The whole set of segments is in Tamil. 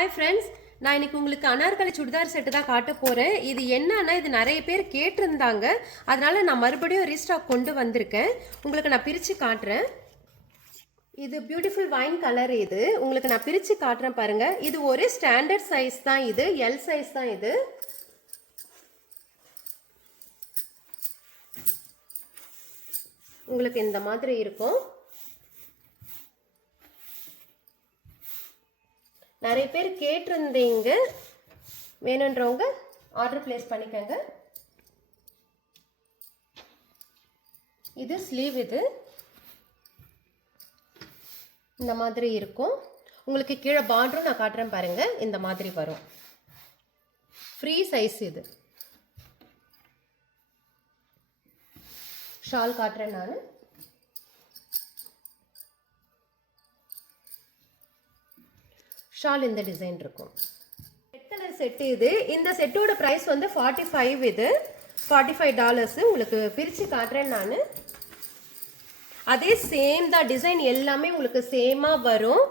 ஹாய் ஃப்ரெண்ட்ஸ், நான் இன்னைக்கு உங்களுக்கு அனார்கலி சுடிதார் செட்டு தான் காட்ட போகிறேன். இது என்னன்னா, இது நிறைய பேர் கேட்டிருந்தாங்க, அதனால நான் மறுபடியும் ரீஸ்டாக் கொண்டு வந்திருக்கேன். உங்களுக்கு நான் பிரித்து காட்டுறேன். இது பியூட்டிஃபுல் வைன் கலர். இது உங்களுக்கு நான் பிரித்து காட்டுறேன் பாருங்க. இது ஒரு ஸ்டாண்டர்ட் சைஸ் தான், இது எல் சைஸ் தான். இது உங்களுக்கு இந்த மாதிரி இருக்கும். நிறைய பேர் கேட்டிருந்தீங்க, வேணுன்றவங்க ஆர்டர் பிளேஸ் பண்ணிக்கோங்க. இது ஸ்லீவ், இது இந்த மாதிரி இருக்கும். உங்களுக்கு கீழே பார்டரும் நான் காட்டுறேன் பாருங்க. இந்த மாதிரி வரும். Free size. இது ஷால் காட்டுறேன் நான். ஷால் இந்த டிசைன் இருக்கும். ரெட் கலர் செட்டு இது. இந்த செட்டோட ப்ரைஸ் வந்து 45. இது $45. உங்களுக்கு பிரித்து காட்டுறேன் நான். அதே சேம் தான், டிசைன் எல்லாமே உங்களுக்கு சேமாக வரும்.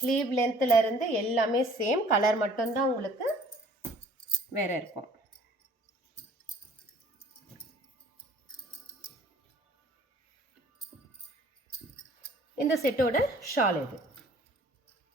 ஸ்லீவ் லென்த்ல இருந்து எல்லாமே சேம். கலர் மட்டும்தான் உங்களுக்கு வேற இருக்கும். இந்த செட்டோட ஷால் இது.